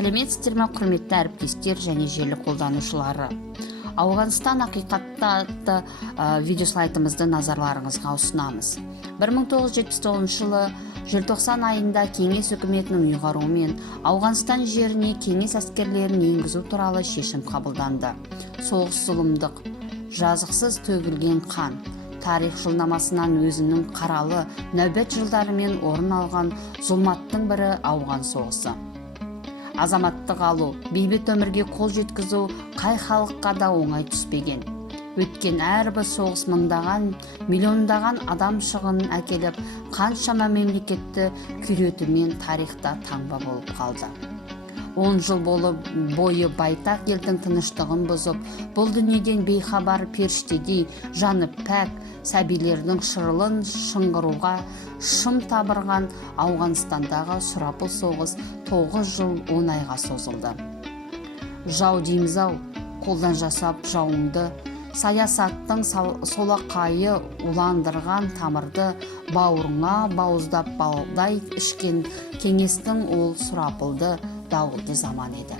Сәлеметсіздер ме, құрметті әріптестер және желі қолданушылары. Ауғанстан ақиқатта атты видеослайдымызды назарларыңызға ұсынамыз. 1979 жылы желтоқсан айында кеңес үкіметінің ұйғаруымен Ауғанстан жеріне кеңес әскерлерін енгізу туралы шешім қабылданды. Соғыс зұлымдық, жазықсыз төгілген қан, тарих жылнамасынан өзінің қаралы нәубет жылдарымен орын алған зұлматтың бірі ауған соғысы. Азаматтық алу, бейбіт өмірге қол жеткізу қай халыққа да оңай түспеген. Өткен әрбір соғыс мыңдаған, миллиондаған адам шығынын әкеліп, қаншама мемлекетті күйретумен тарихта таңба болып қалды. 10 жыл бойы байтақ елдің тыныштығын бұзып, бұл дүниеден бейхабар періштедей жанып пәк сәбилердің шырылын шыңғыруға шым табырған Ауғанстандағы сұрапыл соғыс 9 жыл 10 айға созылды. Жау дейміз-ау, қолдан жасап жауыңды, саясаттың солақайы уландырған тамырды бауырыңа бауыздап балдай ішкен кеңестің ол сұрапылды дауылды заман еді.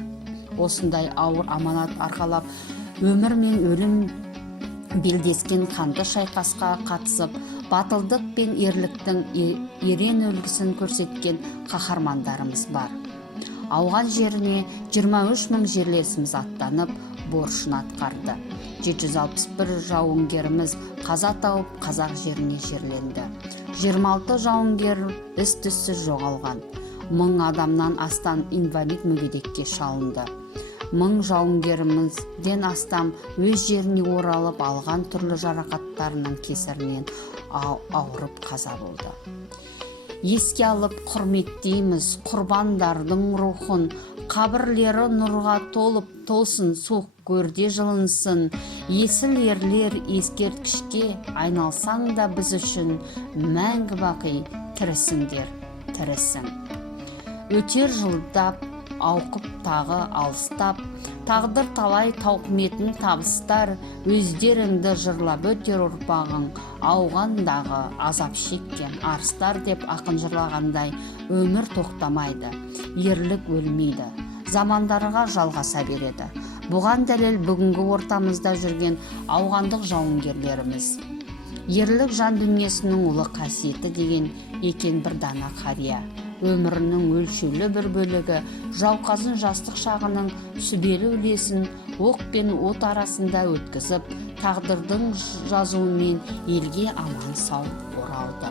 Осындай ауыр аманат арқалап, өмір мен өлім белдескен қанды шайқасқа қатысып, батылдық пен ерліктің ерен үлгісін көрсеткен қаһармандарымыз бар. Ауған жеріне 23 мың жерлесіміз аттанып, борышын атқарды. 761 жауынгеріміз қаза тауып, қазақ жеріне жерленді. 26 жауынгер із-түзсіз жоғалған. 1000 адамнан астам инвалид мүгедекке шалынды. 1000 жауынгерімізден астам өз жеріне оралып, алған түрлі жарақаттарының кесірінен ауырып қаза болды. Еске алып құрметтейміз құрбандардың рухын, қабірлері нұрға толып толсын, суық көрде жылынсын. Есіл ерлер ескерткішке айналсаң да біз үшін мәңгі бақи тірісіңдер, тірісің. Өтер жылдап, ауқып тағы алыстап, тағдыр талай тауқыметін табыстар, өздеріңді жырлап өтер ұрпағың, ауғандағы азап шеккен арыстар деп ақын жырлағандай, өмір тоқтамайды, ерлік өлмейді, замандарға жалғаса береді. Бұған дәлел бүгінгі ортамызда жүрген ауғандық жауынгерлеріміз. Ерлік жан дүниесінің ұлы қасиеті деген екен бір дана қария. Өмірінің өлшеулі бір бөлігі жауқазын жастық шағының сүбелі үлесін оқ пен от арасында өткізіп, тағдырдың жазуымен елге аман сау оралды.